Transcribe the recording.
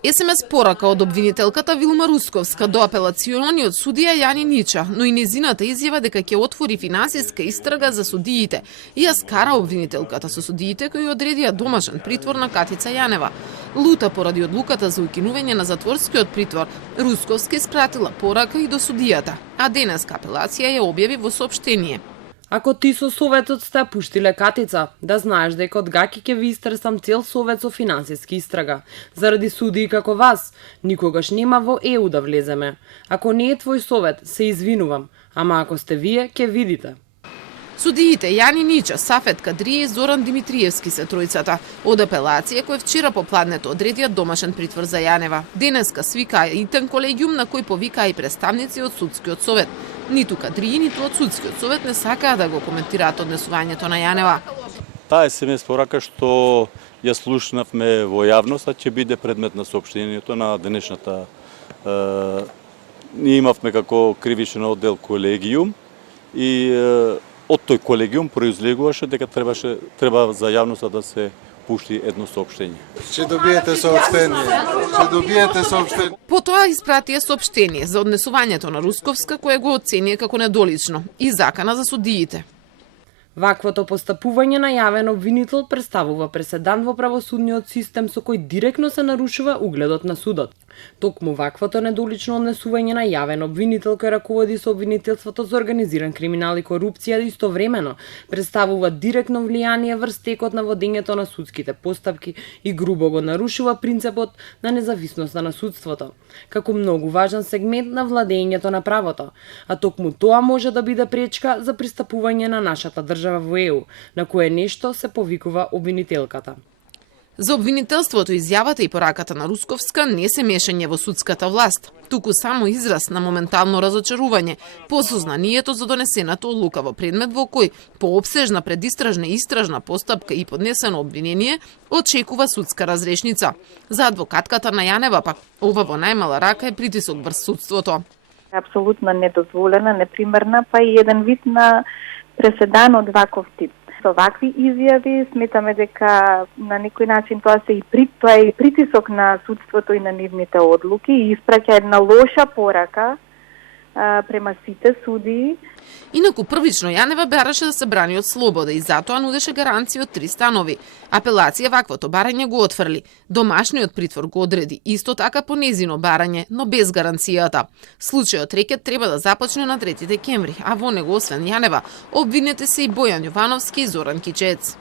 СМС порака од обвинителката Вилма Русковска до апелациониот судија Јани Нича, но и незината изјава дека ќе отвори финансиска истрага за судиите и ја скара обвинителката со судиите кои одредија домашен притвор на Катица Јанева. Лута поради одлуката за укинување на затворскиот притвор, Русковска испратила порака и до судијата, а денеска апелација ја објави во соопштение. Ако ти со советот сте пуштиле Катица, да знаеш дека од гаки ќе ви истресам цел совет со финансиски истрага. Заради судии како вас, никогаш нема во ЕУ да влеземе. Ако не е твој совет, се извинувам, ама ако сте вие, ќе видите. Судиите Јани Нича, Сафет Кадрие и Зоран Димитриевски се тројцата од апелација кој вчера попладнето одредија домашен притвор за Јанева. Денеска свикаа интен колегиум на кој повикаа и представници од судскиот совет. Ниту Кадрие, ниту од судскиот совет не сакаа да го коментираат однесувањето на Јанева. Таа СМС порака што ја слушнавме во јавноста ќе биде предмет на соопштението на денешната. Ние имавме како кривичен оддел колегиум и од тој колегиум произлегуваше дека треба за јавноста да се пушти едно соопштение. Ќе добиете соопштение. Потоа испратија соопштение за однесувањето на Русковска кое го оценија како недолично и закана за судиите. Ваквото постапување на јавен обвинител представува преседан во правосудниот систем со кој директно се нарушува угледот на судот. Токму ваквото недолично однесување на јавен обвинител кој раководи со обвинителството за организиран криминал и корупција истовремено представува директно влијание врз текот на водењето на судските постапки и грубо го нарушува принципот на независноста на судството, како многу важен сегмент на владењето на правото, а токму тоа може да биде пречка за пристапување на нашата држава во ЕУ, на кое нешто се повикува обвинителката. За обвинителството изјавата и пораката на Русковска не се мешање во судската власт, туку само израз на моментално разочарување по сознанието за донесената одлука во предмет во кој по опсежна предистражна и истражна постапка и поднесено обвинение очекува судска разрешница. За адвокатката на Јанева пак ова во најмала рака е притисок врз судството. Апсолутно недозволена, непримерна, па и еден вид на преседан од ваков тип. Со вакви изјави сметаме дека на некој начин тоа е и притисок на судството и на нивните одлуки и испраќа една лоша порака према сите судии. Инаку првично Јанева бараше да се брани од слобода и затоа нудеше гаранција од 3 станови. Апелација ваквото барање го отфрли. Домашниот притвор го одреди исто така по незино барање, но без гаранцијата. Случајот рекет треба да започне на 3 декември, а во него освен Јанева обвинети се и Бојан Јовановски и Зоран Кичец.